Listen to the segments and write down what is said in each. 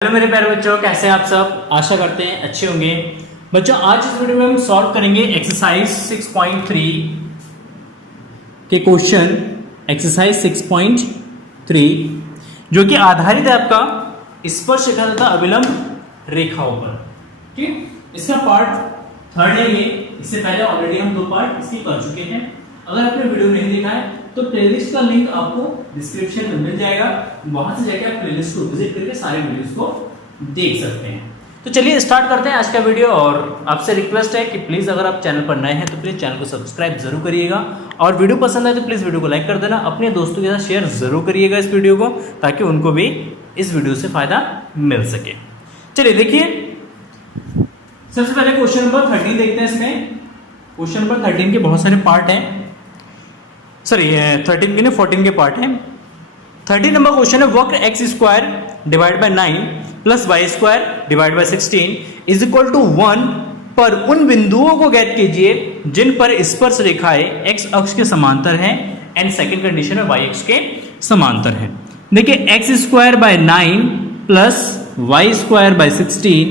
Hello मेरे प्यारे बच्चों, कैसे हैं आप सब। आशा करते हैं अच्छे होंगे। बच्चों आज इस वीडियो में हम सॉल्व करेंगे एक्सरसाइज 6.3 के क्वेश्चन, एक्सरसाइज 6.3 जो कि आधारित है आपका स्पर्श रेखा तथा अविलंब रेखाओं पर। ठीक, इसका पार्ट थर्ड है ये। इससे पहले ऑलरेडी हम 2 पार्ट इसकी कर चुके हैं। अगर आपने वीडियो नहीं देखा है तो प्लेलिस्ट का लिंक आपको डिस्क्रिप्शन में मिल जाएगा, वहां से जाके आप प्लेलिस्ट को विजिट करके सारे वीडियोस को देख सकते हैं। तो चलिए स्टार्ट करते हैं आज का वीडियो। और आपसे रिक्वेस्ट है कि प्लीज अगर आप चैनल पर नए हैं तो प्लीज चैनल को सब्सक्राइब जरूर करिएगा, और वीडियो पसंद आए तो प्लीज वीडियो को लाइक कर देना। अपने दोस्तों के साथ शेयर जरूर करिएगा इस वीडियो को, ताकि उनको भी इस वीडियो से फायदा मिल सके। चलिए देखिए, सबसे पहले क्वेश्चन नंबर 13 देखते हैं। इसमें क्वेश्चन नंबर 13 के बहुत सारे पार्ट हैं, सॉरी 13 के नहीं 14 के पार्ट हैं। 13 नंबर क्वेश्चन है, वक्र X square divide by 9 plus Y square divide by 16 is equal to 1 पर उन बिंदुओं को ज्ञात कीजिए जिन पर स्पर्श रेखाएं एक्स अक्ष के समांतर हैं, एंड सेकंड कंडीशन है वाई अक्ष के समांतर है। देखिए X square by 9 plus Y square by 16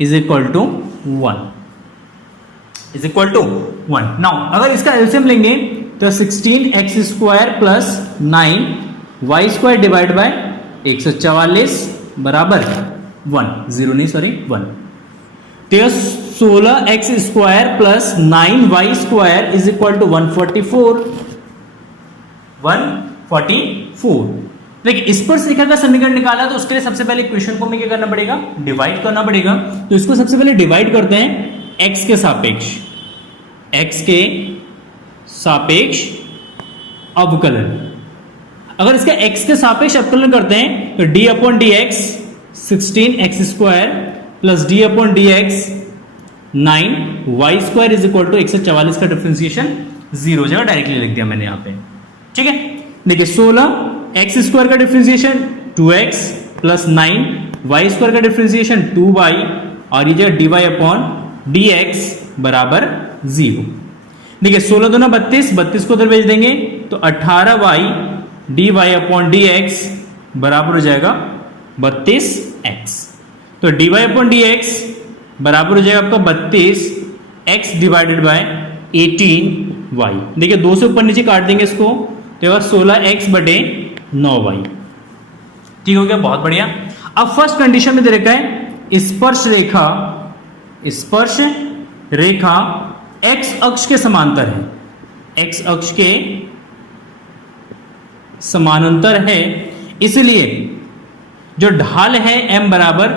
is equal to 1 is equal to 1। Now अगर इसका एलसीएम लेंगे तो 16 X square plus 9 Y square divide by 144 बराबर 1, 0 नहीं सॉरी 1। तो 16 X square plus 9 Y square is equal to 144। देखिए स्पर्श रेखा का समीकरण निकाला तो उसके लिए सबसे पहले इक्वेशन को हमें क्या करना पड़ेगा, डिवाइड करना पड़ेगा। तो इसको सबसे पहले डिवाइड करते हैं एक्स के सापेक्ष, एक्स के सापेक्ष अवकलन। अगर इसका x के सापेक्ष अवकलन करते हैं तो d upon D X 16 X square plus d upon D X 9 Y square is equal to 144 का डिफरेंशिएशन 0 हो जाएगा, डायरेक्टली लिख दिया मैंने यहाँ पे। ठीक है, देखिए 16 एक्स स्क्वायर का differentiation 2x plus 9 Y square का डिफरेंशिएशन 2y, और ये dy अपॉन डी एक्स बराबर 0। देखिए 16 दूना 32 को उधर भेज देंगे तो 18y dy upon D x बराबर हो जाएगा 32x। तो dy अपॉन डी एक्स बराबर हो जाएगा आपका 32x डिवाइडेड बाय 18y। देखिए 2 से ऊपर नीचे काट देंगे इसको तो 16x बटे 9y। ठीक हो गया, बहुत बढ़िया। अब फर्स्ट कंडीशन में दे रखा है स्पर्श रेखा x अक्ष के समांतर है, x अक्ष के समानांतर है, इसलिए जो ढाल है m बराबर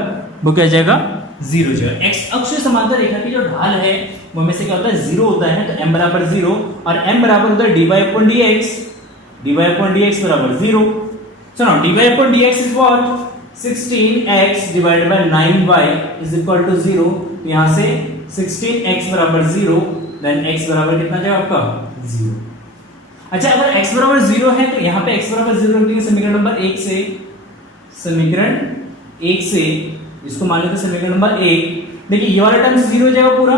वो क्या जाएगा 0 जाएगा। x अक्ष के समांतर रेखा की जो ढाल है वो में से क्या होता है 0 होता है, तो m बराबर 0, और m बराबर होता है dy अपॉन dx बराबर 0। So now dy upon dx is what 16x divided by 9y is equal to 0। यहां से 16x बराबर 0, देन x बराबर कितना जाएगा आपका 0। अच्छा, अगर x बराबर 0 है तो यहाँ पे x बराबर 0 रख देंगे समीकरण नंबर 1 से, इसको मान लेते हैं समीकरण नंबर 1। देखिए ये वाला टर्म 0 हो जाएगा पूरा,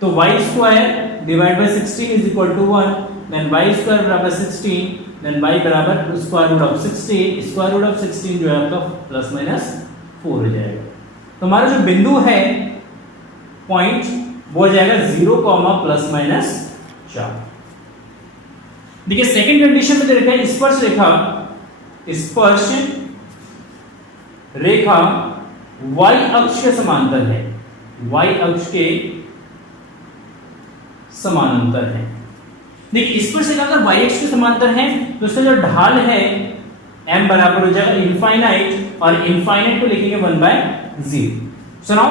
तो y square divide by 16 is equal to 1, then y square बराबर 16, देन y बराबर स्क्वायर रूट ऑफ 16 जो है आपका प्लस माइनस 4 हो जाएगा। तो हमारा जो बिंदु है पॉइंट वो हो जाएगा 0, प्लस माइनस 4। देखिए सेकंड कंडीशन में दे रखा है स्पर्श रेखा y अक्ष के समांतर है, y अक्ष के समानांतर है। देखिए स्पर्श रेखा अगर y अक्ष के समांतर है तो उसका जो ढाल है m बराबर हो जाएगा इनफाइनाइट, और इनफाइनाइट को लिखेंगे 1/0। सो नाउ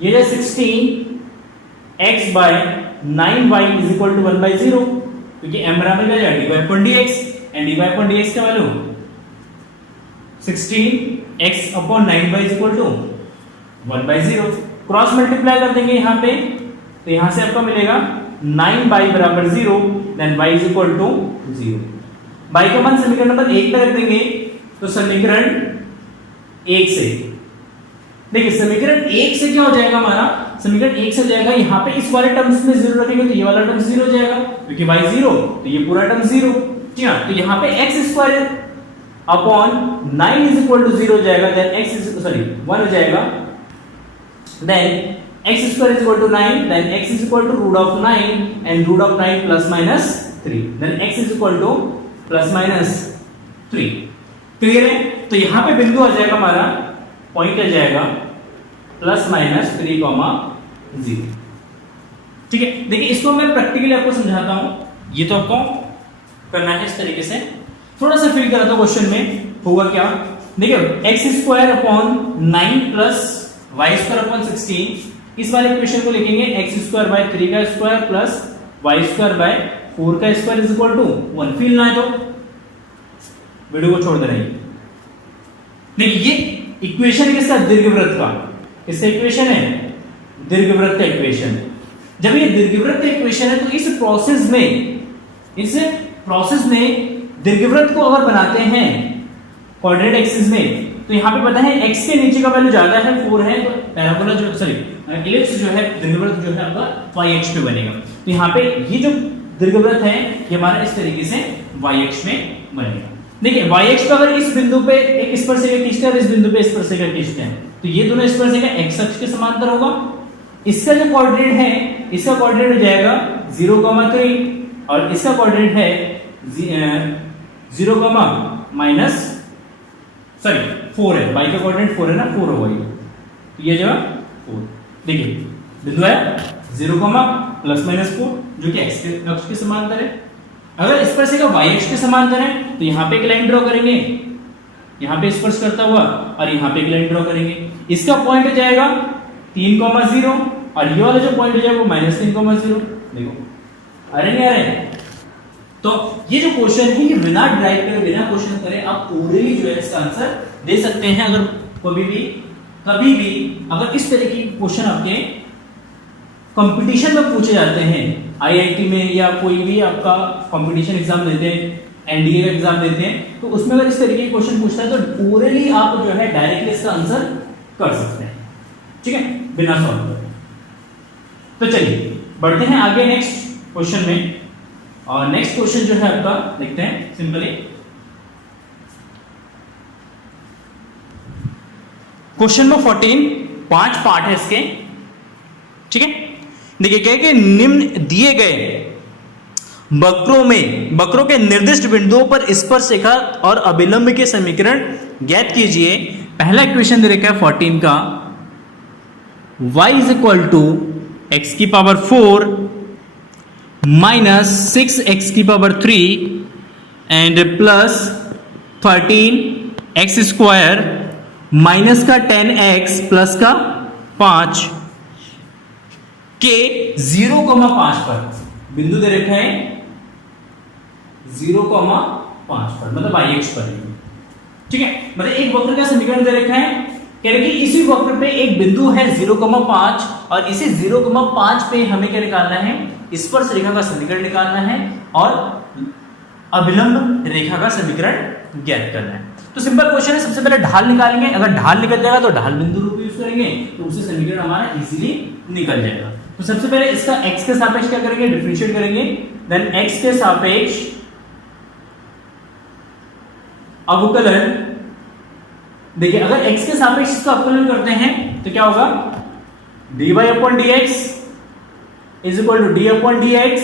ये जो 16x bye 9y is equal to 1/0, क्योंकि m बराबर क्या जाएगा dy upon dx, and dy upon dx का value 16x upon 9y is equal to 1/0। Cross multiply कर देंगे यहाँ पे, तो यहाँ से आपको मिलेगा 9y बराबर 0, then y is equal to 0। y का मान समीकरण नंबर 1 पे रख देंगे, तो समीकरण 1 से, देखिए समीकरण 1 से क्या हो जाएगा हमारा, समीकरण 1 से हो जाएगा यहाँ पे इस वाले टर्म्स में 0 रखेंगे तो ये वाला टर्म 0 हो जाएगा, क्योंकि y 0 तो ये पूरा टर्म 0। जी हाँ, तो यहाँ पे x square upon 9 is equal to 0 हो जाएगा, देन x इज 1 हो जाएगा, then x square is equal to 9, then x is equal to root of 9 and root of 9 plus minus 3, then x is equal to plus minus 3। Clear है? तो यहां पे बिंदु आ जाएगा हमारा, पॉइंट आ जाएगा प्लस माइनस 3,0। ठीक है, देखिए इसको मैं प्रैक्टिकली आपको समझाता हूं, ये तो आपको करना है इस तरीके से, थोड़ा सा फिल कराता हूं क्वेश्चन में। होगा क्या, देखिए X square upon 9 plus Y square upon 16, इस वाले इक्वेशन को लिखेंगे एक्स स्क्वायर बाय 3 का square plus Y square by 4 का स्क्वायर इज इक्वल टू 1। फिल ना है तो वीडियो को छोड़ देना। देखिए ये इक्वेशन किसका, दीर्घवृत्त का, किसका इक्वेशन है, दीर्घवृत्त का इक्वेशन। जब ये दीर्घवृत्त का इक्वेशन है तो इस प्रोसेस में दीर्घवृत्त को अगर बनाते हैं कोऑर्डिनेट एक्सिस में, तो यहां पे पता है x के नीचे का वैल्यू ज्यादा है 4 है, तो पैराबोला जो इलिप्स जो है दीर्घवृत्त जो है आपका y अक्ष पे बनेगा। तो यहां पे ये जो दीर्घवृत्त है ये हमारा इस तरीके से y अक्ष में बनेगा। देखिए y अक्ष पे अगर इस बिंदु पे एक स्पर्शिका खींचते हैं और इस बिंदु पे स्पर्शिका खींचते हैं, तो ये दोनों स्पर्शिका x अक्ष के समांतर होगा। इसका जो कोऑर्डिनेट है, इसका कोऑर्डिनेट हो जाएगा 0,3 और इसका कोऑर्डिनेट है 0, -4 है, y का कोऑर्डिनेट 4 है ना, 4 होगा ये, तो ये जो 4। देखिए बिंदु है 0, ±4 जो कि x अक्ष के समांतर है। अगर स्पर्शिका y अक्ष के समांतर है तो यहां पे एक लाइन ड्रॉ करेंगे, यहां पे स्पर्श करता हुआ, और यहां पे एक लाइन ड्रॉ करेंगे। इसका पॉइंट हो जाएगा 3,0 और ये वाला जो पॉइंट हो जाएगा वो -3,0। देखो आ रहे नहीं आ रहे? तो ये जो क्वेश्चन है ये बिना ड्राइव करे, बिना क्वेश्चन करे आप पूरी जो है इसका आंसर दे सकते हैं। अगर कभी भी अगर इस तरह की क्वेश्चन आपके कंपटीशन में पूछे जाते हैं, आईआईटी में या कोई भी आपका कंपटीशन एग्जाम देते हैं, एनडीए का एग्जाम देते हैं, तो उसमें अगर इस तरीके के क्वेश्चन पूछता है तो पूरे आप जो है डायरेक्टली इसका आंसर कर सकते हैं, ठीक है, बिना सॉल्व करे। तो चलिए बढ़ते हैं आगे नेक्स्ट क्वेश्चन में। और नेक्स्ट क्वेश्चन जो है आपका देखते हैं सिंपली। क्वेश्चन नंबर 14, 5 पार्ट है इसके, ठीक है। देखिए क्या है कि निम्न दिए गए वक्रों के निर्दिष्ट बिंदुओं पर स्पर्शरेखा और अभिलंब के समीकरण ज्ञात कीजिए। पहला इक्वेशन दे रखा है 14 का, y is equal to X की पावर 4 माइनस 6x की power 3 and plus 13x square minus का 10x प्लस का 5 के 0,5 पर बिंदु दे रखा है 0,5 पर, मतलब y अक्ष पर, ठीक है। मतलब एक वक्र का समीकरण दे रखा है, कह रहे कि इसी वक्र पे एक बिंदु है 0,5 और इसी 0,5 पे हमें क्या निकालना है, स्पर्श रेखा का समीकरण निकालना है और अभिलंब रेखा का समीकरण ज्ञात करना है। तो सिंपल क्वेश्चन है, सबसे पहले ढाल निकालेंगे। अगर ढाल निकल जाएगा तो ढाल बिंदु रूप यूज करेंगे, तो उससे समीकरण हमारा इजीली निकल जाएगा। तो सबसे पहले इसका x के सापेक्ष क्या करेंगे, डिफरेंशिएट करेंगे, देन x के सापेक्ष अवकलन। देखिए अगर x के सापेक्ष इसका अवकलन करते हैं तो क्या होगा, dy/dx is equal to d/dx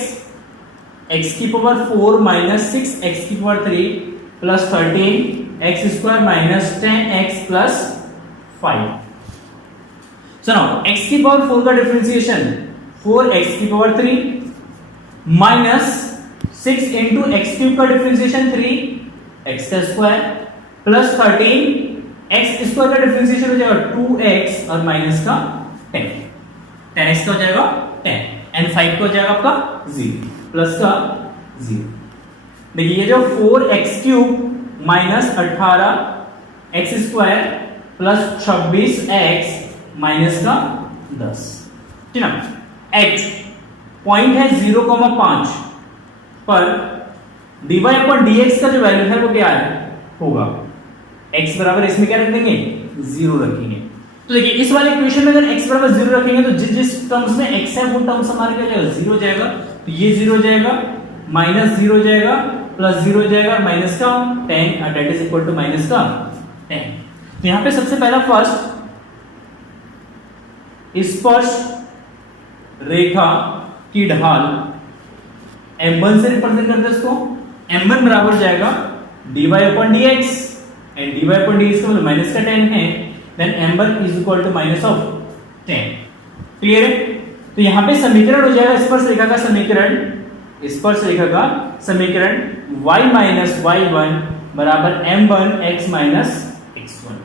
x की पावर 4 माइनस 6x की power 3 plus 13x square minus 10x plus 5। So now x की पावर 4 का डिफरेंशिएशन 4x की power 3 minus 6 into x cube का डिफरेंशिएशन 3x का स्क्वायर प्लस 13x स्क्वायर का differentiation हो जाएगा 2x और माइनस का 10, 10x का हो जाएगा 10 एंड 5 का हो जाएगा आपका 0 प्लस का 0। देखिए ये जो 4x cube minus 18x square plus 26x minus का 10, ठीक ना। x पॉइंट है 0,5 पर dy/dx का जो वैल्यू है वो क्या है होगा, x बराबर इसमें क्या रख देंगे 0 रखेंगे। तो देखिए इस वाले इक्वेशन में अगर x बराबर 0 रखेंगे तो जिस टर्म्स में x है वो टर्म्स हमारे क्या जाएगा 0 जाएगा, तो ये 0 जाएगा, माइनस 0 जाएगा प्लस 0 हो जाएगा माइनस का 10 that is equal to minus का 10। तो यहां पे सबसे पहला फर्स्ट स्पर्श रेखा की ढाल m1 से रिप्रेजेंट करते हैं इसको। m1 बराबर हो जाएगा dy upon dx and dy upon dx का मतलब माइनस का 10 है, then m1 is equal to minus of 10। Clear है? तो यहां पे समीकरण हो जाएगा स्पर्श रेखा का समीकरण, स्पर्श रेखा का समीकरण y माइनस y1 बराबर m1 x माइनस x1।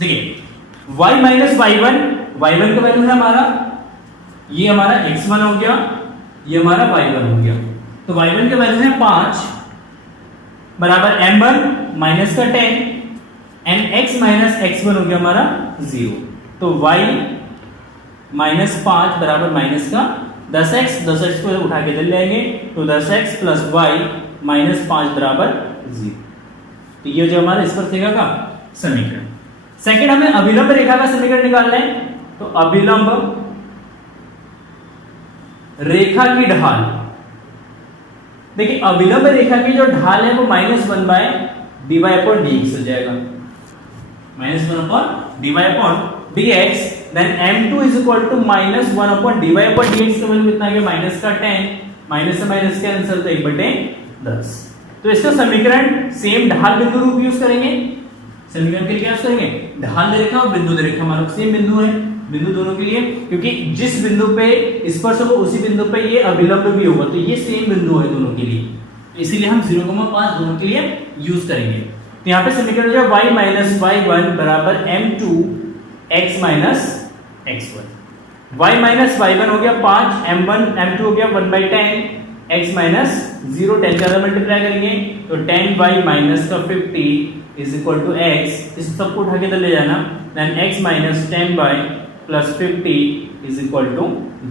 देखिए y माइनस y1, y1 का वैल्यू है हमारा, ये हमारा x1 हो गया, ये हमारा y1 हो गया। तो y1 का वैल्यू है 5 बराबर m1 माइनस का 10 एंड x माइनस x1 हो गया हमारा 0। तो y माइनस 5 बराबर माइनस का 10x, 10x को उठा के चल जाएंगे तो 10x प्लस y माइनस 5 बराबर 0। तो ये जो हमारा स्पर्श रेखा का समीकरण। सेकंड हमें अभिलंब रेखा का समीकरण निकालना है। तो अभिलंब रेखा की ढाल, देखिए अभिलंब रेखा की जो ढाल है वो -1 बाय dy अपॉन dx हो जाएगा, -1 upon dy upon dx। Then m2 is equal to -1 upon dy upon dx का वैल्यू कितना आ गया माइनस का 10, माइनस से माइनस कैंसिल तो 1/10। तो इसका समीकरण सेम ढाल बिंदु रूप यूज करेंगे। समीकरण के लिए क्या यूज करेंगे? ढाल दे रेखा और बिंदु दे रेखा, हमारा सेम बिंदु है, बिंदु दोनों के लिए, क्योंकि जिस बिंदु पे स्पर्श होगा उसी बिंदु पे ये अभिलंब भी होगा, तो ये सेम बिंदु है दोनों के लिए, इसीलिए हम 0,5 दोनों के लिए यूज करेंगे। तो यहाँ पे समीकरण जो y माइनस y1 बराबर m2 x minus x1। y minus y1 हो गया 5, m1 m2 हो गया 1/10, x माइनस 0, 10 का मल्टीप्लाई करेंगे तो 10y माइनस का 50 इज इक्वल टू x, इस सबको उठा के ले जाना, then x minus 10y plus 50 is equal to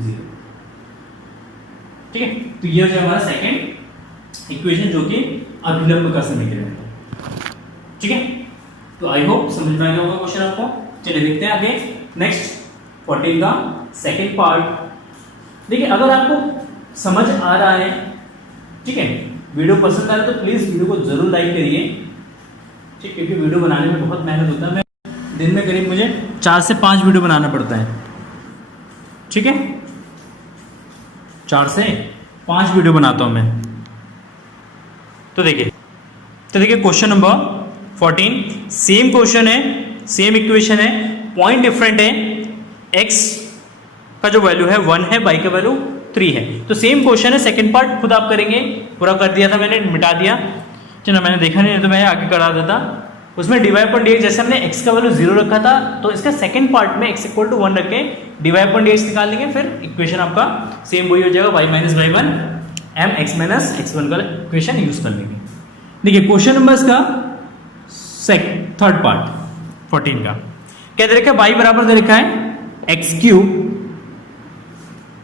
0। ठीक है, तो ये हो जाएगा हमारा सेकंड इक्वेशन जो कि अभिलंब का समीकरण है। ठीक है, तो आई होप समझ में आ गया होगा क्वेश्चन आपको। चलिए देखते हैं आगे नेक्स्ट 14 का सेकंड पार्ट। देखिए अगर आपको समझ आ रहा है, ठीक है, वीडियो पसंद आ रहा है तो प्लीज वीडियो को जरूर लाइक करिए, ठीक, क्योंकि वीडियो बनाने में बहुत मेहनत होता है। मैं दिन में करीब मुझे 4 से 5 वीडियो बनाना पड़ता है। ठीक है, 4 से 5 वीडियो बनाता हूं मैं। तो देखिए क्वेश्चन नंबर 14 सेम क्वेश्चन है, सेम इक्वेशन है, पॉइंट डिफरेंट है। x का जो वैल्यू है 1 है, y का वैल्यू 3 है। तो सेम क्वेश्चन है, सेकंड पार्ट खुद आप करेंगे, पूरा कर दिया था मैंने, मिटा दिया, चलो मैंने देखा नहीं तो मैं आगे करा देता। उसमें dy अपॉन dx जैसे हमने x का वैल्यू 0 रखा था, तो इसका सेकंड पार्ट में x इक्वल टू 1 रख के dy अपॉन dx निकाल लेंगे, फिर इक्वेशन आपका सेम वही हो जाएगा, y minus y1 m x minus x1 का इक्वेशन यूज कर लेंगे। देखिए क्वेश्चन नंबर इसका थर्ड पार्ट 14 का क्या दे रखा है, y बराबर दे रखा है एक्स क्यूब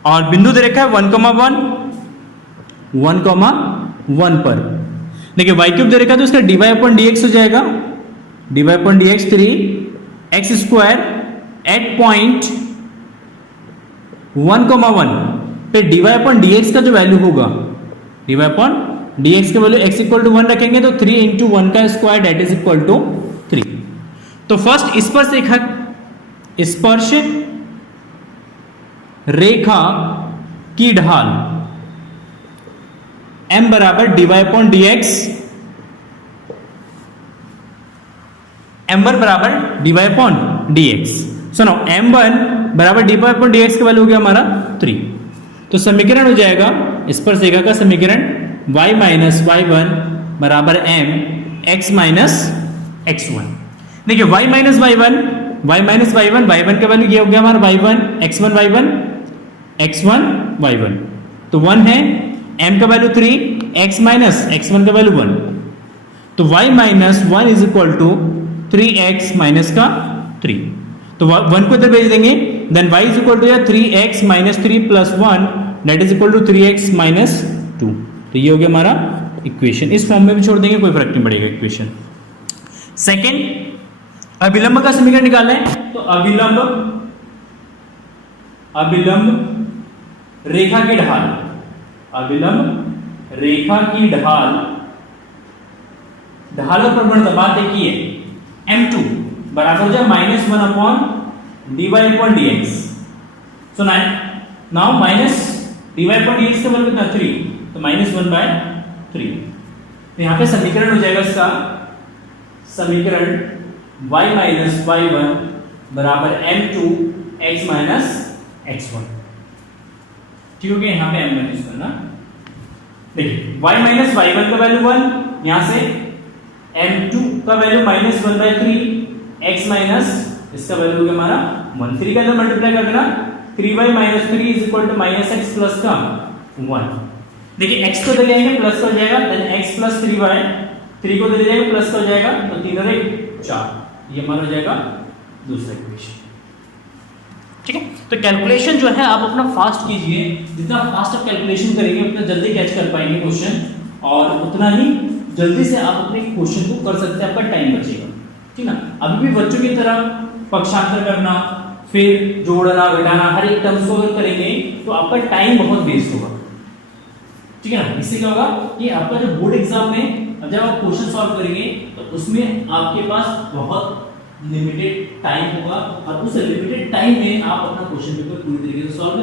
और बिंदु दे रखा है 1,1 पर। देखिए y क्यूब दे रखा है तो इसका dy अपॉन dx हो जाएगा, dy upon dx 3x square at point 1,1 पे dy अपॉन dx का जो वैल्यू होगा, dy अपॉन dx का वैल्यू x इक्वल टू 1 रखेंगे तो 3 इंटू 1 का square that is equal to 3। तो फर्स्ट स्पर्श रेखा की ढाल m बराबर dy अपॉन dx, m1 बराबर dy अपॉन dx। सुनो m1 बराबर dy अपॉन dx का वैल्यू हो गया हमारा 3। तो समीकरण हो जाएगा स्पर्श रेखा का समीकरण y माइनस y1 बराबर m x माइनस x1। देखिए y माइनस y1 y1 का वैल्यू ये हो गया हमारा y1 x1 y1 तो 1 है, m का वैल्यू 3, x माइनस x1 का वैल्यू 1, तो y minus 1 is equal to 3x minus का 3। तो 1 को इधर भेज देंगे, then y is equal to 3x minus 3 plus 1 that is equal to 3x minus 2। तो ये हो गया हमारा इक्वेशन, इस फॉर्म में भी छोड़ देंगे कोई फर्क नहीं पड़ेगा इक्वेशन। सेकंड अभिलंब का समीकरण निकालना है। तो अभिलंब रेखा की ढाल, अभिलंब रेखा की ढाल और प्रवणता बात देखिए m2 बराबर हो जाए -1 upon dy upon dx। So now minus dy upon dx का मतलब कितना 3, तो -1/3। तो यहाँ पे समीकरण हो जाएगा इसका समीकरण y माइनस y1 बराबर m2 x माइनस x1। ठीक हो गया, यहाँ पे m1 यूज करना। देखिए y माइनस y1 का वैल्यू 1, यहाँ से m2 का वैल्यू -1/3, x माइनस इसका वैल्यू हो गया हमारा 1। 3 के अंदर मल्टीप्लाई कर देना, 3y minus 3 is equal to -x plus का 1। देखिए x को ले जाएंगे प्लस हो जाएगा, देन x प्लस 3y, 3 को ले जाएंगे प्लस हो जाएगा, तो 3 और 1 4, ये हमारा हो जाएगा दूसरा इक्वेशन। ठीक है, तो कैलकुलेशन जो है आप अपना फास्ट कीजिए, जितना फास्ट आप कैलकुलेशन करेंगे उतना जल्दी कैच कर पाएंगे क्वेश्चन, और उतना ही जल्दी से आप अपने क्वेश्चन को कर सकते हैं, आपका टाइम बचेगा। ठीक है ना, अभी भी बच्चों की तरह पक्षांतर करना, फिर जोड़ना घटाना, हर एक टर्म्स को अगर करेंगे तो आपका टाइम बहुत वेस्ट होगा। ठीक है ना, इससे क्या होगा कि आपका जो बोर्ड एग्जाम में जब आप क्वेश्चन सॉल्व करेंगे तो उसमें आपके पास बहुत लिमिटेड टाइम होगा, और उस लिमिटेड टाइम में आप अपना क्वेश्चन पेपर पूरी तरीके से सॉल्व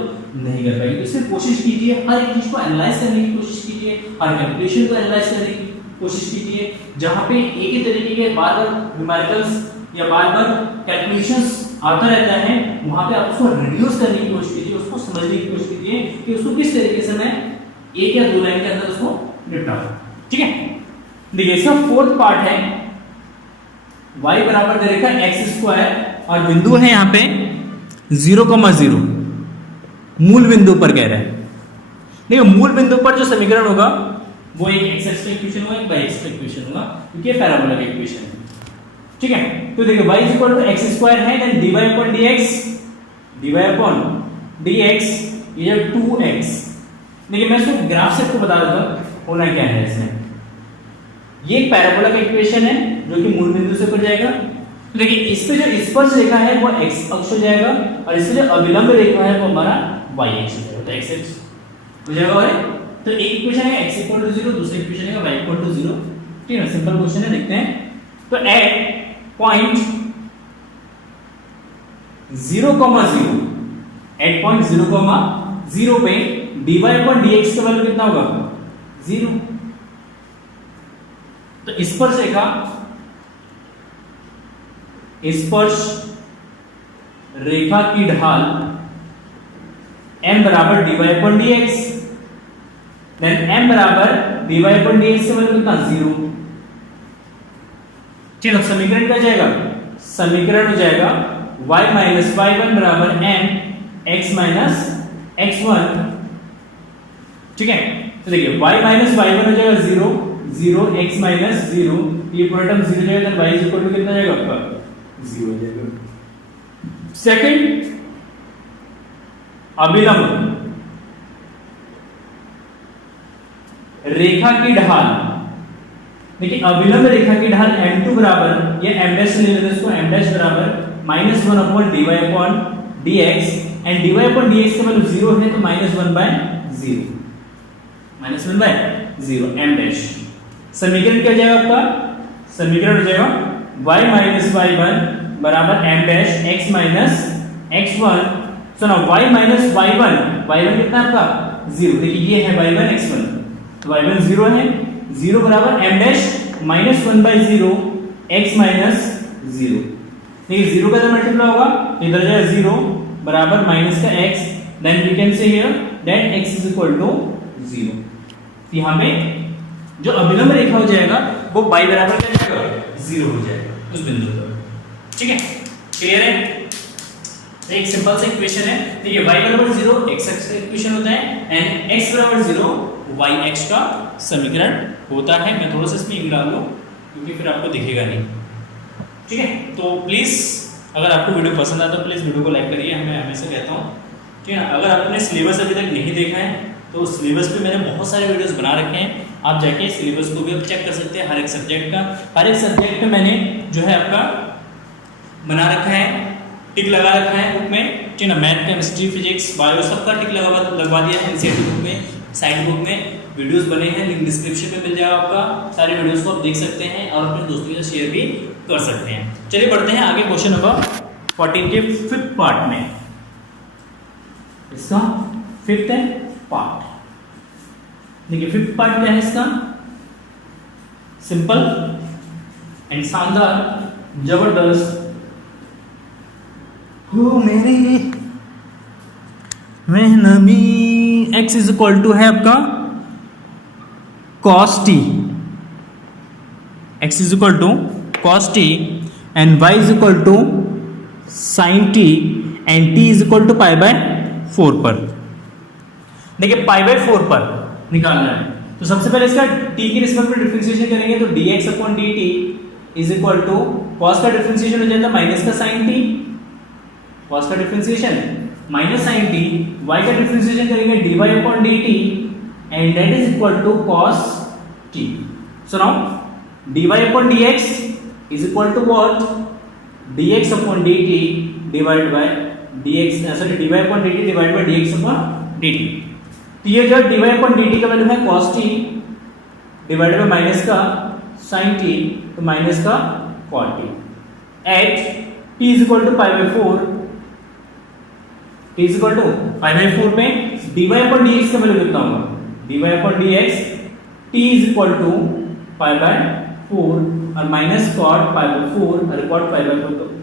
नहीं कर पाएंगे। इसलिए कोशिश कीजिए हर एक चीज को एनालाइज करने की कोशिश कीजिए, हर कैलकुलेशन को एनालाइज करने की कोशिश कीजिए, जहां पे एक ही तरीके के बार-बार न्यूमेरिकल्स या बार-बार कैलकुलेशंस आता रहता है, वहां पे आप उसको रिड्यूस करने की कोशिश कीजिए, उसको समझने की कोशिश कीजिए कि उसको किस तरीके से मैं एक या दो लाइन के अंदर उसको निपटाऊं। ठीक है, देखिए इसका फोर्थ पार्ट है y बराबर दे रखा है x², और बिंदु है यहाँ पे 0,0, मूल बिंदु पर कह रहा है। देखिए मूल बिंदु पर जो समीकरण होगा वो एक x का इक्वेशन होगा, एक y का इक्वेशन होगा, क्योंकि ये पैराबोला का इक्वेशन है। ठीक है, तो देखिए y x² है, देन dy upon dx ये 2x। देखिए मैं इसको ग्राफ से आपको बता देता हूं होना क्या है इसमें। ये एक पैराबोला का इक्वेशन है जो कि मूल बिंदु से ऊपर जाएगा। तो देखिए इस पे जो स्पर्श रेखा है वो x अक्ष हो जाएगा, और इस पे जो अभिलंब रेखा है वो हमारा y अक्ष हो जाएगा, तो x अक्ष हो जाएगा। और तो एक इक्वेशन है x = 0, दूसरा इक्वेशन है y = 0। ठीक है, सिंपल क्वेश्चन है, देखते हैं। तो एट पॉइंट 0,0 एट पॉइंट 0,0 पे dy upon dx का वैल्यू कितना होगा 0। तो स्पर्श रेखा की ढाल m बराबर dy upon dx, then m बराबर dy upon dx का वैल्यू कितना 0। ठीक है, समीकरण क्या जाएगा, समीकरण हो जाएगा y माइनस y1 बराबर m x माइनस x1। ठीक है, तो देखिए y माइनस y1 हो जाएगा 0, 0 x माइनस 0, ये पूरा टर्म 0 जाएगा, then y is equal to कितना जाएगा आपका 0 हो जाएगा। सेकंड अभिलंब रेखा की ढाल, देखिए अभिलंब रेखा की ढाल m2 बराबर, ये m डैश ले लेते हैं इसको, m डैश बराबर -1 upon dy upon dx, and dy upon dx का वैल्यू 0 है, तो -1/0, -1/0 m डैश। समीकरण क्या हो जाएगा आपका, समीकरण हो जाएगा y माइनस y1 बराबर m dash x minus x1। सुनो y माइनस y1, y1 कितना आपका 0, देखिए ये है y1 x1, तो y1 0 है, 0 बराबर m डैश -1/0 x माइनस 0। देखिए 0 का जब मल्टीप्लाई होगा तो इधर जाएगा 0 बराबर माइनस का x, then we can say here that x is equal to 0। यहां पे जो अभिलंब रेखा हो जाएगा वो y बराबर क्या जाएगा 0 हो जाएगा उस बिंदु पर। ठीक है, क्लियर है। तो एक सिंपल सा इक्वेशन है, देखिए y बराबर 0 x अक्ष का इक्वेशन होता है, एंड x बराबर 0 y अक्ष का समीकरण होता है। मैं थोड़ा सा इसमें इंक डाल दूं क्योंकि फिर आपको दिखेगा नहीं। ठीक है, तो प्लीज अगर आपको वीडियो पसंद आता तो प्लीज वीडियो को लाइक करिए, मैं हमेशा कहता हूँ। ठीक है, अगर आपने सिलेबस अभी तक नहीं देखा है तो सिलेबस पे मैंने बहुत सारे वीडियोस बना रखे हैं, आप जाके सिलेबस को भी आप चेक कर सकते हैं। हर एक सब्जेक्ट का, हर एक सब्जेक्ट में मैंने जो है आपका बना रखा है, टिक लगा रखा है बुक में। ठीक है ना, मैथ, केमिस्ट्री, फिजिक्स, बायो सबका टिक लगवा दिया है एनसीईआरटी बुक में। साइड बुक में वीडियोस बने हैं, लिंक डिस्क्रिप्शन में मिल जाएगा आपका, सारे वीडियोस को आप देख सकते हैं और अपने दोस्तों के साथ शेयर भी कर सकते हैं। चलिए बढ़ते हैं आगे क्वेश्चन नंबर 14 के फिफ्थ पार्ट में। इसका फिफ्थ पार्ट देखिए, फिफ्थ पार्ट क्या है इसका, सिंपल एंड शानदार जबरदस्त हो मेरी मेहनमी। x इज इक्वल टू है आपका cos t, x is equal to cos t and y is equal to sin t and t is equal to pi by 4 पर। देखिए पाई बाय 4 पर निकालना है, तो सबसे पहले इसका t की रिस्पेक्ट में डिफरेंशिएशन करेंगे, तो dx upon dt is equal to cos का डिफरेंशिएशन हो जाता है माइनस का sin t, cos का differentiation minus sin t, y का डिफरेंशिएशन करेंगे dy upon dt and that is equal to cos t। So now dy upon dx is equal to what, dx upon dt divide by dx, sorry dy upon dt divide by dx upon dt। तो ये जो dy upon dt का value है cos t divide by minus का sin t, तो minus का cot t at t is equal to pi by 4, t is equal to pi by 4 में dy upon dx का वैल्यू कितना होगा, dy upon dx t is equal to pi by 4 और minus cot pi by 4 और cot pi by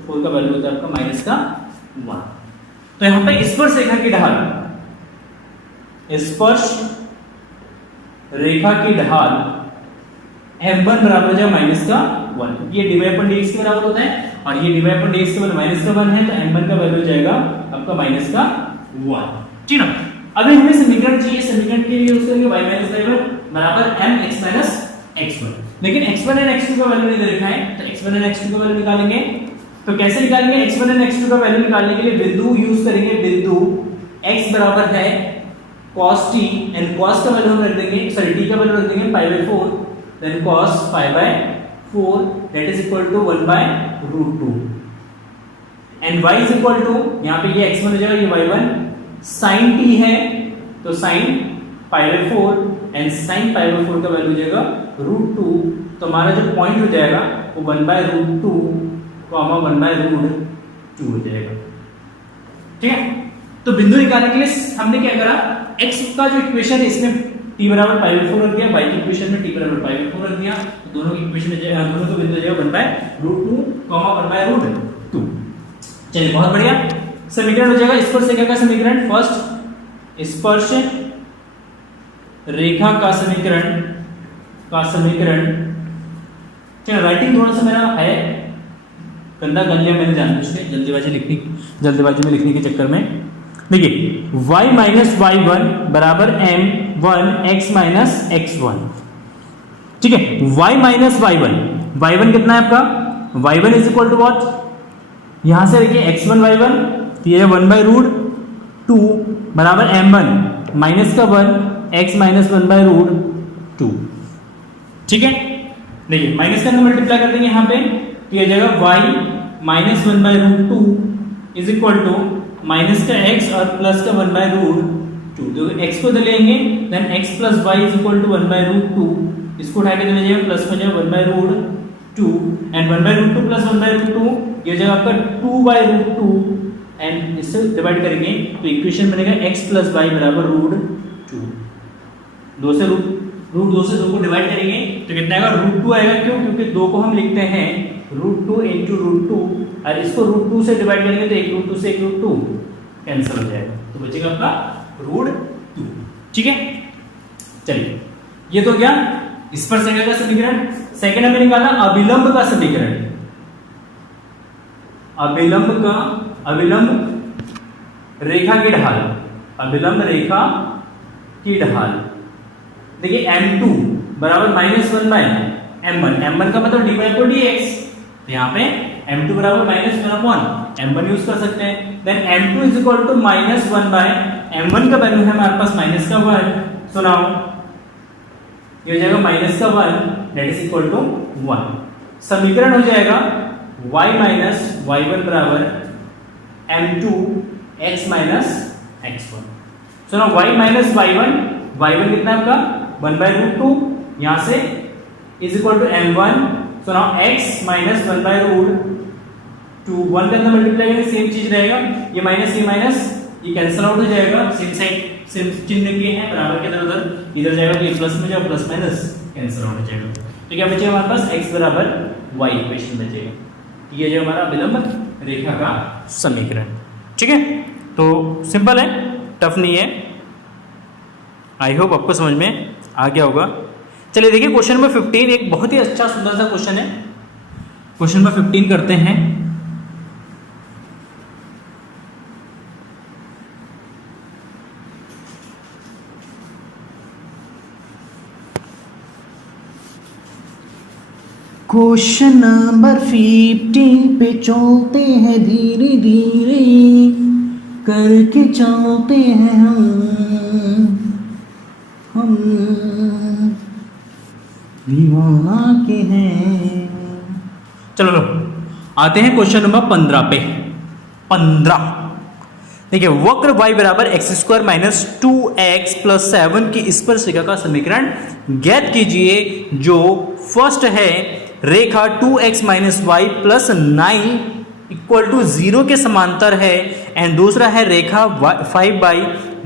4 का value होता है आपका माइनस का 1। तो यहां पे स्पर्श रेखा की ढाल, स्पर्श रेखा की ढाल m1 बराबर हो जाए माइनस का 1, ये dy अपॉन dx के बराबर होता है और ये dy अपॉन dx के बराबर माइनस का 1 है, तो m1 का वैल्यू हो जाएगा आपका माइनस का 1। ठीक ना, अभी हमें समीकरण चाहिए, समीकरण के लिए यूज करेंगे y माइनस y1 बराबर mx माइनस x1, लेकिन x1 एंड x2 का वैल्यू नहीं दे रखा है, तो x1 एंड x2 का वैल्यू निकालेंगे। तो कैसे निकालेंगे, x1 एंड x2 का वैल्यू निकालने के लिए बिंदु यूज करेंगे, बिंदु x बराबर है cos t एंड cos का वैल्यू हम रख देंगे, सॉरी t का वैल्यू रख देंगे pi by 4, then cos pi by 4 that is equal to 1 by √2 and y is equal to, यहां पे ये x1 हो जाएगा, ये y1 sin t है, तो sin pi by 4 and sin pi by 4 का वैल्यू हो जाएगा √2, तो हमारा जो पॉइंट हो जाएगा वो 1 बाय √2 कॉमा 1 बाय √2 हो जाएगा। ठीक है, तो बिंदु निकालने के लिए हमने क्या करा, x का जो इक्वेशन है इसमें t बराबर पाई बाय 4 रख दिया, y की इक्वेशन में t बराबर पाई बाय 4 रख दिया, तो दोनों की इक्वेशन में दोनों का बिंदु हो जाएगा 1 बाय √2 कॉमा 1 बाय √2। चलिए बहुत बढ़िया, समीकरण हो जाएगा स्पर्श रेखा का समीकरण, फर्स्ट स्पर्श रेखा का समीकरण। चलो राइटिंग थोड़ा सा मेरा है गंदा कर लिया मैंने जानबूझ के, जल्दीबाजी में लिखने के चक्कर में। देखिए y माइनस y1 बराबर m1 x माइनस x1। ठीक है, y माइनस y1 कितना है आपका, y1 is equal to what, यहां से देखिए x1 y1, तो ये 1 बाय √2 बराबर m1 माइनस का 1 x माइनस 1 बाय √2। ठीक है, देखिए माइनस का मल्टीप्लाई कर देंगे यहाँ पे, तो ये जाएगा y minus 1 by √2 is equal to minus का x और प्लस का 1 बाय √2, तो x को लेंगे then x plus y is equal to 1 by √2, इसको उठा के चले जाएगा प्लस हो जाएगा 1 by √2 and 1 by √2 plus 1 by √2 ये हो जाएगा आपका 2 बाय √2 एंड इससे डिवाइड करेंगे तो इक्वेशन बनेगा x प्लस y बराबर √2, 2 से दो को डिवाइड करेंगे तो कितना आएगा √2 आएगा, क्यों, क्योंकि 2 को हम लिखते हैं √2 into √2 और इसको √2 से डिवाइड करेंगे तो 1 √2 से 1 √2 कैंसिल हो जाएगा, तो बचेगा आपका √2। ठीक है, चलिए ये तो क्या स्पर्श रेखा का समीकरण। सेकंड हमें निकालना अभिलंब का समीकरण। अभिलंब रेखा की ढाल, अभिलंब रेखा की ढाल। देखिए m2 बराबर -1 बाय m1 का मतलब dy अपॉन dx, तो यहाँ पे m2 बराबर -1 अपॉन m1 यूज कर सकते हैं। देन m2 is equal to -1 by m1 का वैल्यू है हमारे पास माइनस का 1, सो नाउ ये हो जाएगा माइनस का 1 दैट इज इक्वल टू 1। समीकरण हो जाएगा y माइनस y1 बराबर m2 x minus x1। So now y minus y1 y1 कितना है आपका 1/√2, यहां से is equal to m1, so now x minus 1/√2, 1 के अंदर मल्टीप्लाई करेंगे सेम चीज रहेगा, ये माइनस ये कैंसिल आउट हो जाएगा, सेम साइड सेम चिन्ह के हैं बराबर के इधर जाएगा, तो ये प्लस में जाएगा, प्लस माइनस कैंसिल आउट हो जाएगा, तो क्या बचेगा हमारे पास x बराबर y इक्वेशन बचेगा, ये जो हमारा विलंब रेखा का समीकरण। ठीक है, तो सिंपल है, टफ नहीं है, आई होप आपको समझ में आ गया होगा। चलिए देखिए क्वेश्चन नंबर 15 एक बहुत ही अच्छा सुंदर सा क्वेश्चन है, क्वेश्चन नंबर 15 करते हैं। क्वेश्चन नंबर 15 पे चलते हैं धीरे धीरे करके चलते हैं हम दीवाना के हैं। चलो लो आते हैं क्वेश्चन नंबर 15 पे। 15 देखिए, वक्र y बराबर x² माइनस 2x प्लस 7 की स्पर्श रेखा का समीकरण ज्ञात कीजिए जो फर्स्ट है रेखा 2x minus y plus 9 equal to 0 के समांतर है, एंड दूसरा है रेखा 5y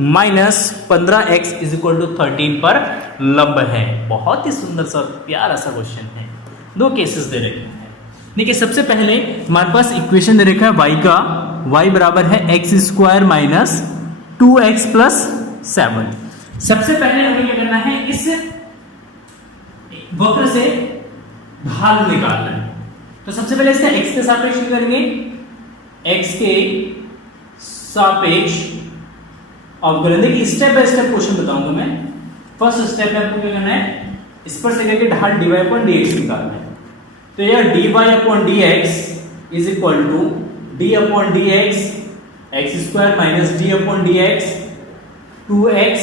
minus 15x is equal to 13 पर लंब है। बहुत ही सुंदर सा प्यारा सा क्वेश्चन है, दो केसेस दे रखे हैं। देखिए सबसे पहले हमारे पास इक्वेशन दे रखा है y का, y बराबर है x² माइनस 2x प्लस 7। सबसे पहले हमें क्या करना है, इस वक्र से ढाल निकालना है। तो सबसे पहले इसका x के सापेक्ष करेंगे, x के सापेक्ष अवकलन। देखिए स्टेप बाय स्टेप क्वेश्चन बताऊंगा मैं। फर्स्ट स्टेप में आपको क्या करना है, स्पर्श रेखा के ढाल dy/dx निकालना है। तो यह dy/dx is equal to d/dx x² minus d/dx 2x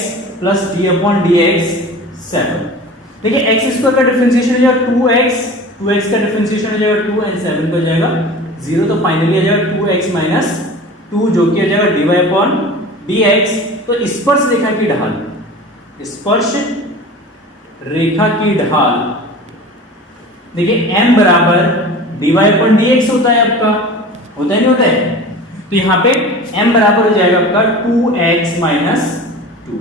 plus d/dx 7। देखिए x² का डिफरेंशिएशन हो जाएगा 2x का डिफरेंशिएशन हो जाएगा 2 एंड 7 को जाएगा 0, तो फाइनली आ जाएगा 2x माइनस 2 जो कि आ जाएगा dy/dx। तो स्पर्श रेखा की ढाल, स्पर्श रेखा की ढाल देखिए m बराबर dy/dx होता है आपका, होता है नहीं होता है, तो यहां पे m बराबर हो जाएगा आपका 2x माइनस 2।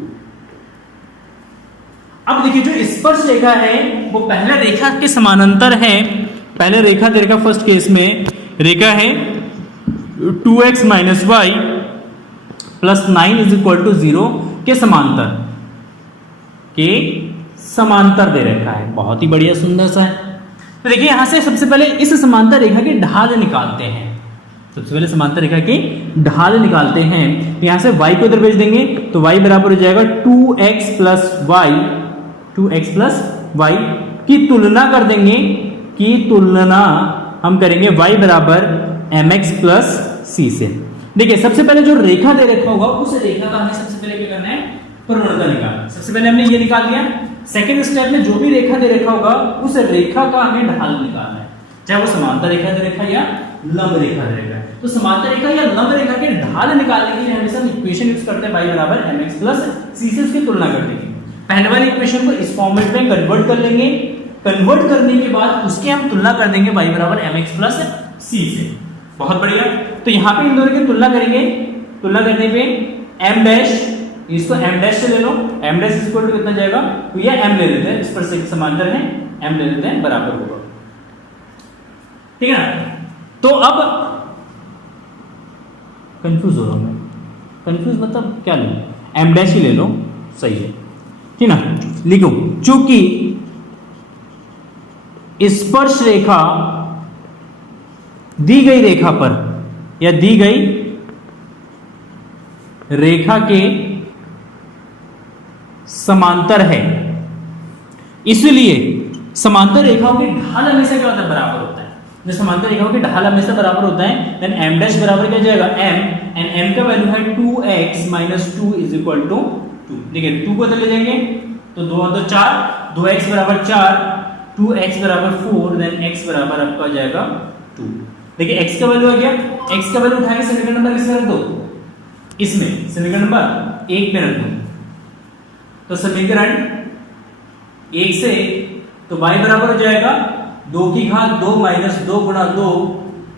अब देखिए जो स्पर्श रेखा है वो पहले रेखा के समानांतर है, पहले रेखा दे रखा फर्स्ट केस में रेखा है 2x minus y plus 9 is equal to 0 के समांतर दे रखा है। बहुत ही बढ़िया सुंदर सा है। तो देखिए यहां से सबसे पहले इस समांतर रेखा की ढाल निकालते हैं, सबसे पहले समांतर रेखा की ढाल निकालते हैं। तो यहां से y को इधर भेज देंगे, तो y बराबर हो जाएगा 2x plus Y, 2x plus Y की तुलना कर देंगे, की तुलना हम करेंगे y बराबर mx प्लस c से। देखिए सबसे पहले जो रेखा दे रखा होगा उस रेखा का हमें सबसे पहले क्या करना है, प्रवणता निकालना। सबसे पहले हमने ये निकाल दिया। सेकंड स्टेप में जो भी रेखा दे रखा होगा उस रेखा का हमें ढाल निकालना है, चाहे वो समांतर रेखा दे रखा या लंब रेखा दे रखा है। तो समांतर रेखा या लंब रेखा के ढाल निकालने के लिए हमेशा इक्वेशन यूज करते हैं y बराबर mx प्लस c से उसकी तुलना कर देंगे। पहले वाली इक्वेशन को इस फॉर्मेट में कन्वर्ट कर लेंगे, कन्वर्ट करने के बाद उसकी हम तुलना कर देंगे y बराबर mx प्लस c से। बहुत बढ़िया। तो यहाँ पे इन दोनों की तुलना करेंगे, तुलना करने पे m डैश, इसको m डैश से ले लो, m डैश इक्वल टू कितना जाएगा, तो ये m ले लेते हैं, इस पर से समांतर है m ले लेते हैं, बराबर होगा। ठीक है ना। तो अब कंफ्यूज हो रहा हूं मैं, कंफ्यूज मतलब क्या लूं, m डैश ही ले लो, सही है, ठीक ना। लिखो चूंकि स्पर्श रेखा दी गई रेखा पर या दी गई रेखा के समांतर है, इसलिए समांतर रेखाओं की ढाल हमेशा क्या होता है, बराबर होता है। जब समांतर रेखाओं की ढाल हमेशा बराबर होता है, देन m डैश बराबर क्या जाएगा m, एंड m का वैल्यू है 2x minus 2 is equal to 2। देखिए 2 को तो ले जाएंगे तो 2 और 2 4, 2x बराबर 4, 2x बराबर 4, देन x बराबर आपका जाएगा 2। देखिए x का वैल्यू आ गया, x का वैल्यू उठा के समीकरण नंबर किसमें रख दो, इसमें समीकरण नंबर 1 में रख दो। तो समीकरण 1 से तो y बराबर हो जाएगा 2 की घात 2 माइनस 2 गुणा 2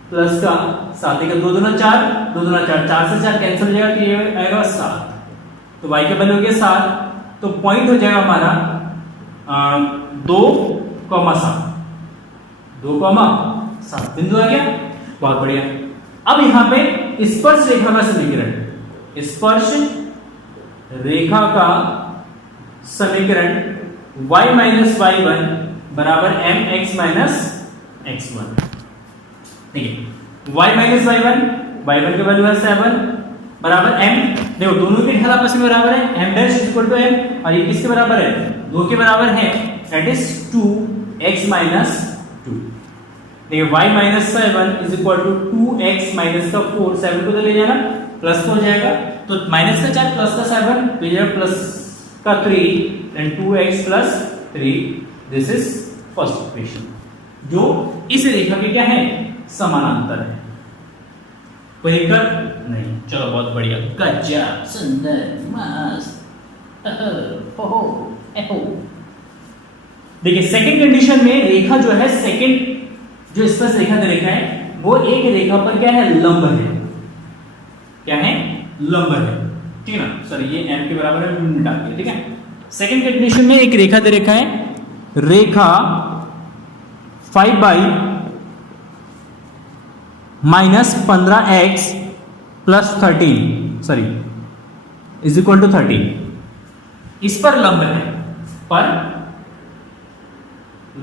प्लस का 7 का 2 दूना 4, 2 दूना 4, 4 से 4 कैंसिल हो जाएगा तो ये आएगा 7। तो y का वैल्यू हो गया 7, तो पॉइंट हो जाएगा हमारा 2,7, 2,7 बिंदु आ गया। बहुत बढ़िया। अब यहां पे स्पर्श रेखा का समीकरण, स्पर्श रेखा का समीकरण y माइनस y1 बराबर mx माइनस x1। ठीक है, y माइनस y1, y1 की वैल्यू है 7 बराबर m, देखो दोनों की ढाल आपस में बराबर है, m dash is equal to m, और ये किसके बराबर है, 2 के बराबर है, दैट इज 2x माइनस 2। देखिए y minus 7 is equal to 2x minus का 4, 7 को तो ले जाना प्लस हो जाएगा, तो माइनस का 4 प्लस का 7 तो ये प्लस का 3 and 2x plus 3, this is first equation जो इस रेखा के क्या है, समानांतर है। कोई दिक्कत नहीं, चलो बहुत बढ़िया, गजब, सुंदर, मस्त, ओहो एहो। देखिए सेकंड कंडीशन में रेखा जो है, सेकंड जो स्पर्श रेखा की रेखा है वो एक रेखा पर क्या है, लंब है, क्या है, लंब है, ठीक है ना। सॉरी ये m के बराबर है, मिटा दिया, ठीक है। सेकंड कंडीशन में एक रेखा दे रखा है, रेखा 5 y minus 15x plus 13 sorry is equal to 13, इस पर लंब है, पर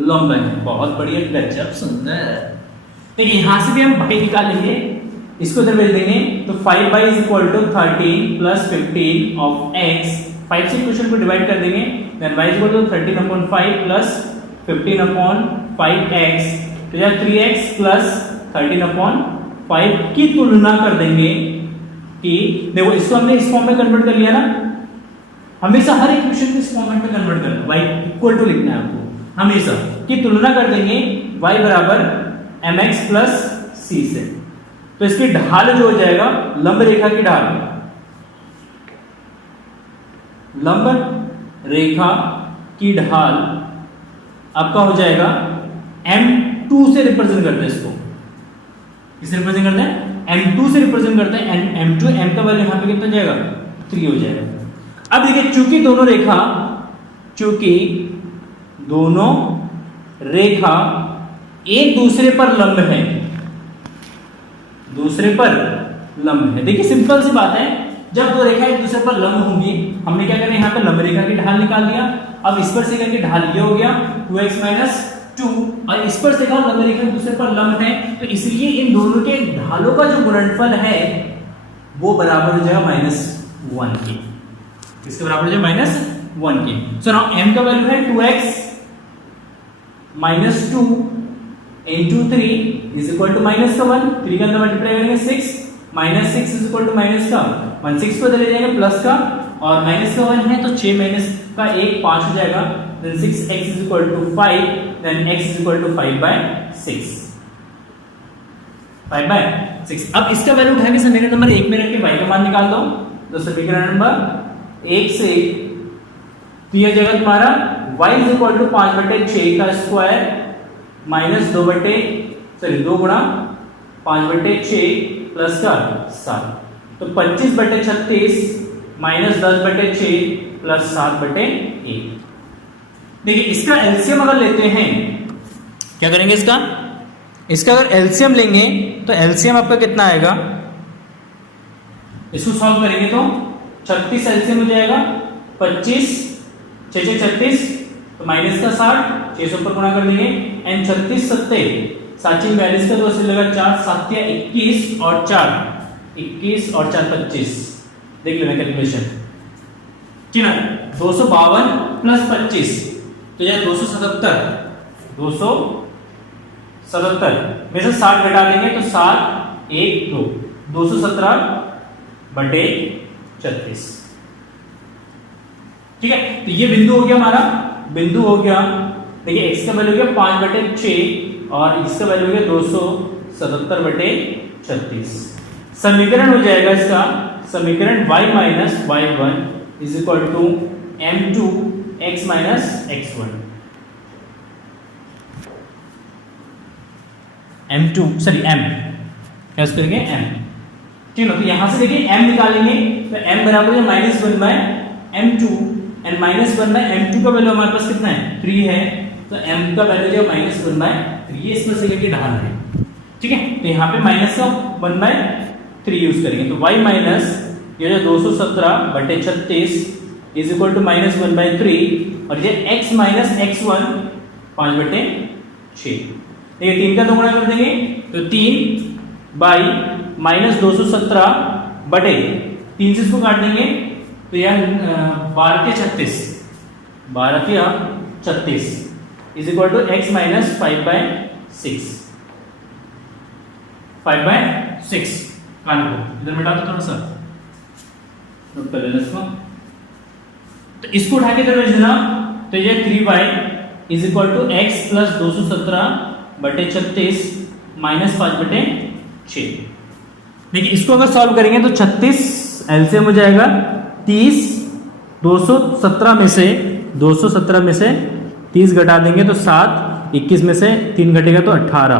लंब है। बहुत बढ़िया, गजब, सुंदर। देखिए यहां से भी हम y निकालेंगे, इसको इधर भेज देंगे, तो 5 y is equal to 13 plus 15 of x, 5 से क्वेश्चन को डिवाइड कर देंगे, then y is equal to 13 upon 5 plus 15 upon 5x, तो यह 3x प्लस 13 अपॉन 5 की तुलना कर देंगे कि देखो इसको हमने इस फॉर्म में कन्वर्ट कर लिया ना, हमेशा हर इक्वेशन को इस फॉर्मेट में कन्वर्ट करना, y इक्वल टू लिखना है आपको, हमेशा की तुलना कर देंगे y बराबर mx प्लस c से, तो इसकी ढाल जो हो जाएगा, लंब रेखा की ढाल, लंब रेखा की ढाल आपका हो जाएगा m2 से रिप्रेजेंट करते हैं इसको, किसे रिप्रेजेंट करते हैं, m2 से रिप्रेजेंट करते हैं, m2 m का वैल्यू यहां पे कितना जाएगा, 3 हो जाएगा। अब देखिए चूंकि दोनों रेखा एक दूसरे पर लंब है, दूसरे पर लंब है, देखिए सिंपल सी बात है, जब दो रेखा एक दूसरे पर लंब होंगी, हमने क्या करना है, यहाँ पे लंब रेखा की ढाल निकाल दिया। अब इस पर से करके ढाल ये हो गया 2x माइनस 2, और इस पर से लंब रेखा एक दूसरे पर लंब है, तो इसलिए इन दोनों के ढालों का जो गुणनफल है वो बराबर हो जाएगा -1 के, इसके बराबर हो जाएगा -1 के। सो नाउ m का वैल्यू है 2x minus 2 into 3 is equal to minus का 1, 3 का अंदर मल्टीप्लाई करेंगे 6, minus 6 is equal to minus का 1, 6 को चले जाएंगे प्लस का, और माइनस का 1 है तो 6 माइनस का 1 5 हो जाएगा, then 6x is equal to 5, then x is equal to 5/6, 5/6। अब इसका वैल्यू उठा के समीकरण नंबर 1 में रख के y का मान निकाल दो, तो समीकरण नंबर 1 से तो यह जगह तुम्हारा y इज इक्वल टू 5/6 का स्क्वायर माइनस 2 गुणा 5/6 प्लस का 7, तो 25/36 माइनस 10/6 प्लस 7/1। देखिए इसका एलसीएम अगर लेते हैं, क्या करेंगे इसका अगर एलसीएम लेंगे तो एलसीएम आपका कितना आएगा, इसको सॉल्व करेंगे तो 36 एलसीएम हो जाएगा, 25 6 6 36, तो माइनस का 60, 600 पर गुणा कर देंगे, एंड 36 सत्ते 7 42 का 2 से लगा 4 7 21 और 4 21 और 4 25, देख लेना कैलकुलेशन, ठीक है, 252 प्लस 25 तो यह 277 में से 60 घटा देंगे तो 7 1 2 217/36, ठीक है। तो ये बिंदु हो गया हमारा, बिंदु हो गया, देखिए x का वैल्यू हो गया 5/6 और इसका वैल्यू हो गया 277/36। समीकरण हो जाएगा इसका, समीकरण y minus y1 is equal to m2 x minus x1, m2 sorry m क्या करेंगे m, ठीक है। तो यहां से देखिए m निकालेंगे तो m बराबर है -1 bye m2 and -1 bye m2 का वैल्यू हमारे पास कितना है 3 है, तो m का वैल्यू जो -1 बाय 3 ये इसमें से लेके ढाल है, ठीक है। तो यहाँ पे -1 बाय 3 यूज करेंगे तो y माइनस ये जो 217/36 इज इक्वल टू -1 बाय 3 और ये x माइनस x1 5/6, देखिए 3 का 2 गुणा कर देंगे तो 3 बाई -217 बटे 3 से इसको काट देंगे तो यह 12 के 36 is equal to x minus 5/6 कान को इधर मिटा दो थोड़ा सा, नोट कर लेना इसको। तो इसको उठा के इधर भेज देना तो ये 3y is equal to x plus 217/36 minus 5/6। देखिए इसको अगर सॉल्व करेंगे तो 36 एलसीएम हो जाएगा 30, 217 में से 30 घटा देंगे तो 7, 21 में से 3 घटेगा तो 18,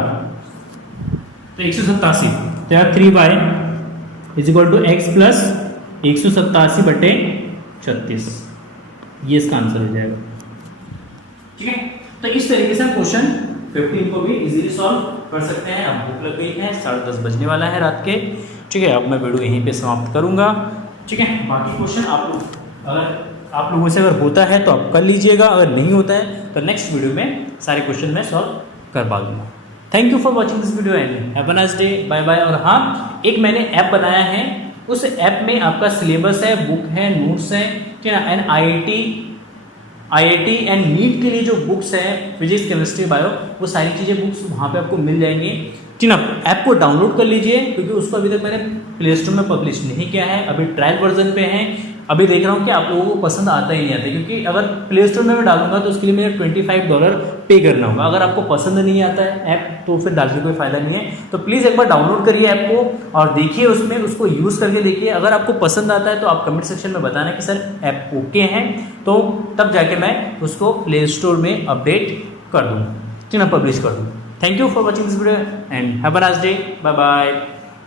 तो 187। तो 3y is equal to x plus 187/36, ये इसका आंसर हो जाएगा, ठीक है। तो इस तरीके से हम क्वेश्चन 15 को भी इजीली सॉल्व कर सकते हैं। अब भूख लग गई है, 10:30 बजने वाला है रात के, ठीक है। अब मैं वीडियो यहीं पे समाप्त करूंगा, ठीक है। बाकी क्वेश्चन आप लोगों से अगर होता है तो आप कर लीजिएगा, अगर नहीं होता है तो नेक्स्ट वीडियो में सारे क्वेश्चन मैं सॉल्व करवा दूंगा। Thank you for watching this video and have a nice day, bye bye. और हाँ, एक मैंने ऐप बनाया है, उस ऐप में आपका सिलेबस है, बुक है, नोट्स है, ठीक है ना, एंड आईआईटी एंड नीट के लिए जो बुक्स है फिजिक्स, केमिस्ट्री, बायो, वो सारी चीज़ें बुक्स वहाँ पे आपको मिल जाएंगी, ठीक ना। ऐप को डाउनलोड कर लीजिए क्योंकि उसको अभी तक मैंने प्ले स्टोर में पब्लिश नहीं किया है, अभी ट्रायल वर्जन पे है। अभी देख रहा हूँ कि आप लोगों को पसंद आता ही नहीं आता, क्योंकि अगर प्ले स्टोर में मैं डालूंगा तो उसके लिए मुझे $25 पे करना होगा। अगर आपको पसंद नहीं आता है ऐप तो फिर डाल के कोई फायदा नहीं है। तो प्लीज़ एक बार डाउनलोड करिए ऐप को और देखिए उसमें, उसको यूज़ करके देखिए। अगर आपको पसंद आता है तो आप कमेंट सेक्शन में बताना कि सर ऐप ओके है, तो तब जाके मैं उसको प्ले स्टोर में अपडेट कर दूँ, ठीक है, पब्लिश कर दूँ। Thank you for watching this video and have a nice day, bye bye.